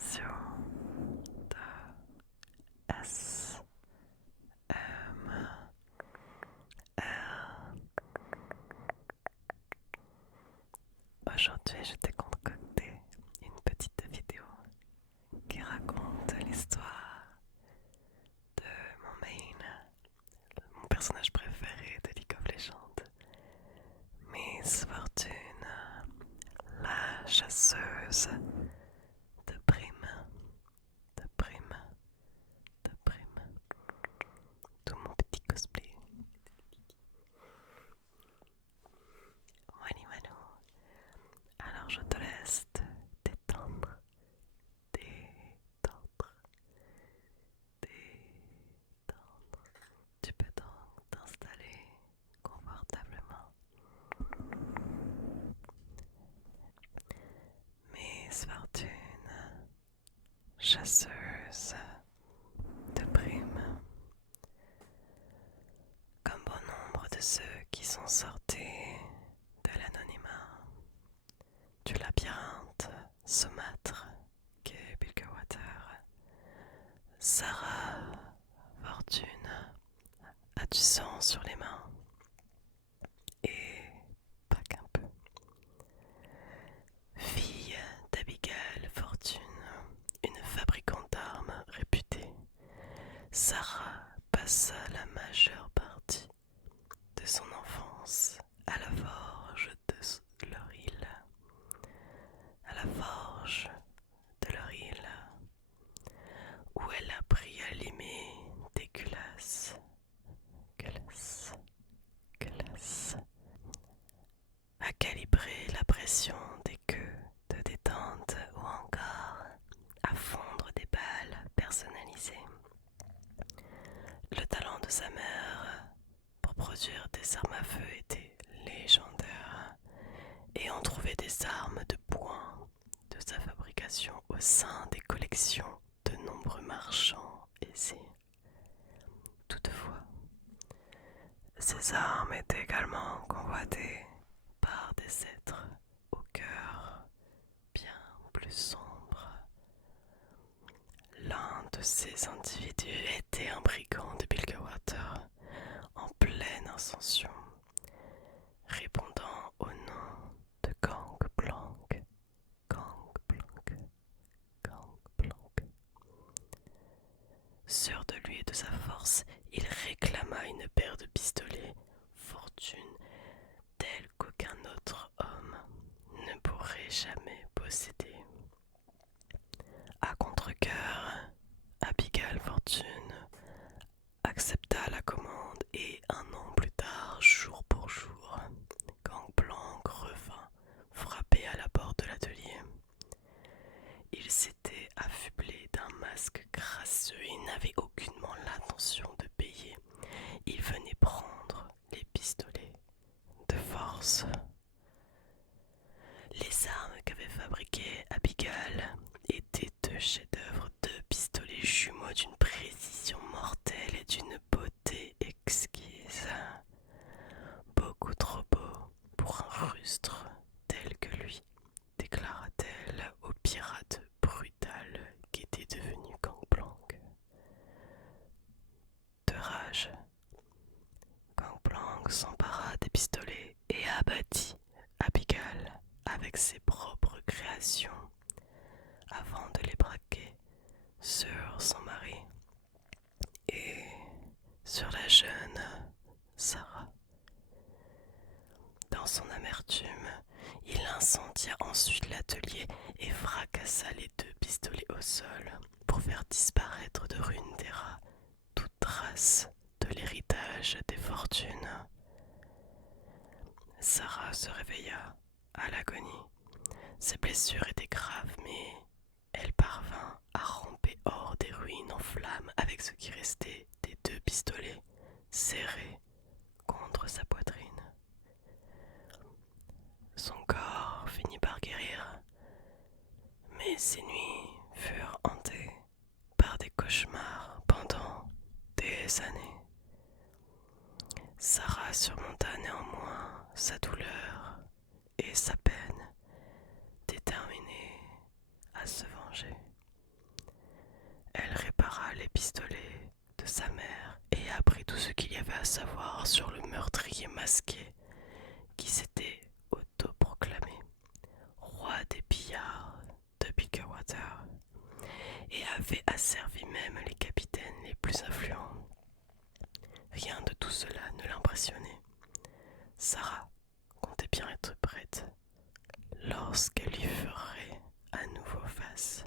session de SMR. Aujourd'hui, je t'ai concocté une petite vidéo qui raconte l'histoire de mon main, mon personnage préféré de League of Legends, Miss Fortune, la chasseuse de primes, de primes, de primes. Tout mon petit cosplay. Wani Wanu. Alors je te laisse te détendre, détendre, détendre. Tu peux donc t'installer confortablement. Miss Fortune, chasseuse de primes. Comme bon nombre de ceux qui sont sortis de l'anonymat, du labyrinthe saumâtre qu'est Bilgewater, Sarah Fortune a du sang sur les mains, et pas qu'un peu. Fille d'Abigail Fortune, une fabricante d'armes réputée, Sarah passa la majeure partie de son enfance à la forge de leur île. À la forge de leur île, où elle apprit à limer des culasses, à calibrer la pression des queues de détente ou encore à fondre des balles personnalisées. Le talent de sa mère pour produire des armes à feu était légendaire, et on trouvait des armes de poing de sa fabrication au sein des collections de nombreux marchands aisés. Toutefois, ces armes étaient également convoitées par des êtres au cœur bien plus sombre. L'un de ces individus était un brigand de Bilgewater en pleine ascension, répondant au nom de Gangplank. Gangplank, Gangplank. Sûr de lui et de sa force, il réclama une paire de pistolets Fortune telle qu'aucun autre homme ne pourrait jamais posséder. À contre-cœur, Abigail Fortune accepta la commande et un an plus tard, jour pour jour, Gangplank revint frapper à la porte de l'atelier. Il s'était affublé d'un masque crasseux et n'avait aucunement l'intention de payer. Il venait prendre les pistolets de force. Les armes qu'avait fabriquées Abigail étaient deux chefs-d'œuvre, deux pistolets jumeaux d'une précision mortelle et d'une beauté exquise. Beaucoup trop beau pour un rustre tel que lui, déclara-t-elle au pirate brutal qu'était devenu Gangplank. De rage, Gangplank s'empara des pistolets et abattit Abigail avec ses propres créations avant de les braquer sur son mari et sur la jeune Sarah. Dans son amertume, il incendia ensuite l'atelier et fracassa les deux pistolets au sol pour faire disparaître de Runeterra toute trace de l'héritage des fortunes. Sarah se réveilla à l'agonie. Ses blessures étaient graves, mais elle parvint à ramper hors des ruines en flammes avec ce qui restait des deux pistolets serrés contre sa poitrine. Son corps finit par guérir, mais ses nuits furent hantées par des cauchemars pendant des années. Sarah surmonta néanmoins sa douleur et sa peine, déterminée à se venger. à savoir sur le meurtrier masqué qui s'était autoproclamé roi des pillards de Biggerwater et avait asservi même les capitaines les plus influents. Rien de tout cela ne l'impressionnait. Sarah comptait bien être prête lorsqu'elle y ferait à nouveau face.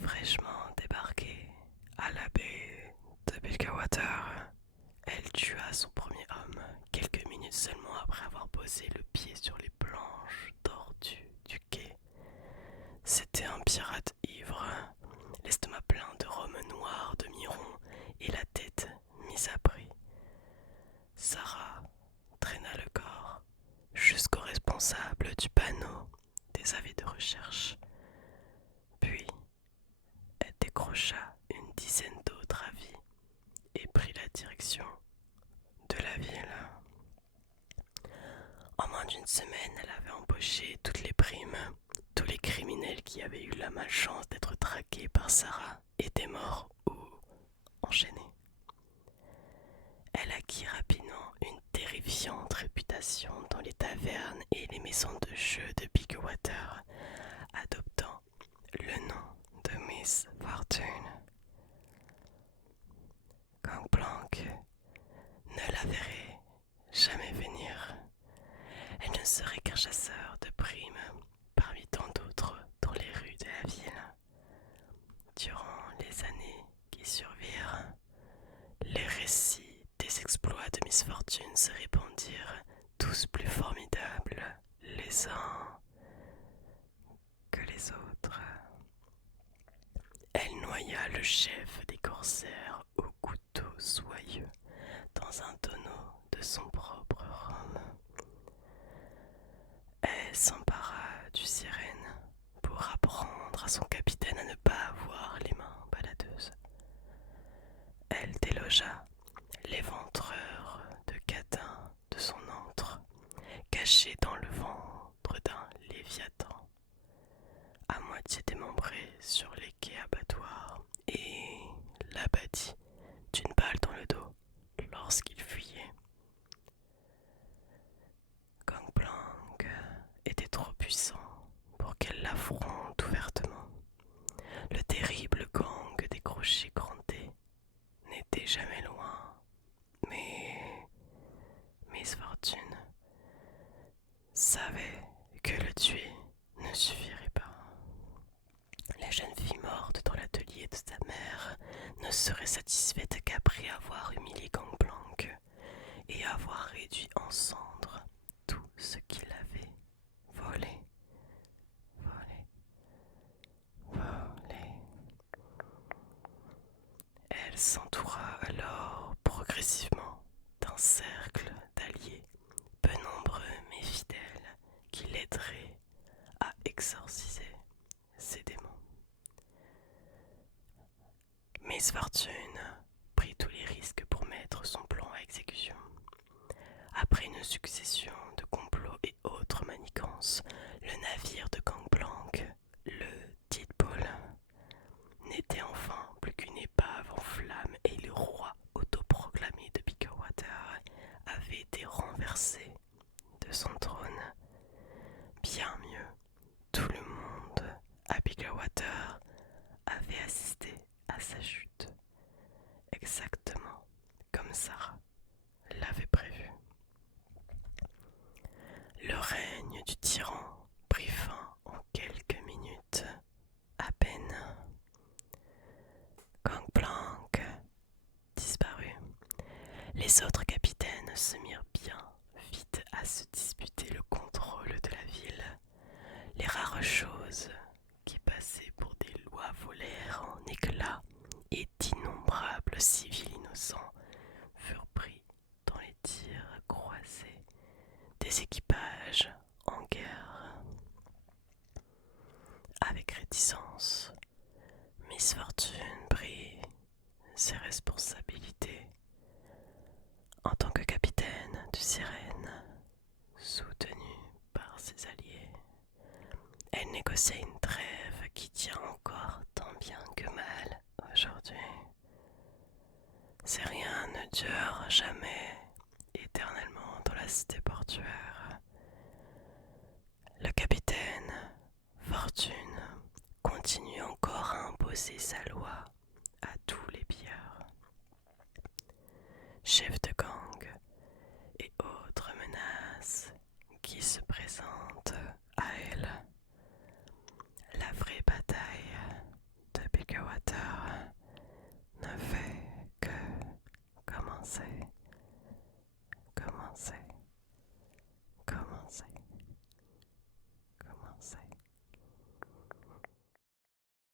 Fraîchement débarquée à la baie de Bilgewater, elle tua son premier homme quelques minutes seulement après avoir posé le pied sur les planches tordues du quai. C'était un pirate ivre, l'estomac plein de rhum noir demi-rond et la tête mise à prix. Sarah traîna le corps jusqu'au responsable du panneau des avis de recherche. Puis, elle décrocha une dizaine d'autres avis et prit la direction de la ville. En moins d'une semaine, elle avait empoché toutes les primes. Tous les criminels qui avaient eu la malchance d'être traqués par Sarah étaient morts ou enchaînés. Elle acquit rapidement une terrifiante réputation dans les tavernes et les maisons de jeu de Biggerwater, adoptant le nom de Miss Fortune. Gangplank ne la verrait jamais venir. Elle ne serait qu'un chasseur de primes parmi tant d'autres dans les rues de la ville. Durant les années qui survirent, les récits des exploits de Miss Fortune se répandirent, tous plus formidables les uns que les autres. Elle noya le chef des corsaires au couteau soyeux dans un tonneau de son propre rhum. Elle s'empara du sirène pour apprendre à son capitaine à ne pas avoir les mains baladeuses. Elle délogea l'éventreur de catin de son antre, caché dans le ventre d'un léviathan, à moitié démembré sur les quais abattoirs, et l'abattit d'une balle dans le dos lorsqu'il fuyait. Gangplank était trop puissant pour qu'elle l'affronte ouvertement. Le terrible gang des crochets crantés n'était jamais loin, mais Miss Fortune savait que le tuer ne suffirait pas. La jeune fille morte dans l'atelier de sa mère ne serait satisfaite qu'après avoir humilié Gangplank et avoir réduit en cendres tout ce qu'il avait volé. Elle s'entoura alors progressivement d'un cercle d'alliés, peu nombreux mais fidèles, qui l'aideraient à exorciser ses démons. Miss Fortune prit tous les risques pour mettre son plan à exécution. Après une succession de complots et autres manigances, le navire de Gangplank, le Deadpool, n'était enfin plus qu'une épave en flammes et le roi autoproclamé de Biggerwater avait été renversé de son trône. Bien mieux, tout le monde à Biggerwater avait assisté à sa chute, exactement comme Sarah l'avait prévu. Le règne du tyran prit fin en quelques minutes à peine. Gangplank disparut. Les autres capitaines se mirent bien vite à se disputer le contrôle de la ville. Les rares choses qui passaient pour des lois volèrent en éclats et d'innombrables civils innocents furent pris dans les tirs croisés des équipages en guerre. Avec réticence, Miss Fortune prit ses responsabilités en tant que capitaine du Sirène, soutenue par ses alliés. Elle négocia une trêve qui tient encore tant bien que mal aujourd'hui. Si rien ne dure jamais éternellement dans la cité portuaire, le capitaine Fortune continue encore à imposer sa loi à tous les pilleurs. Chefs de gang et autres menaces qui se présentent à elle. La vraie bataille de Biggerwater ne fait que commencer.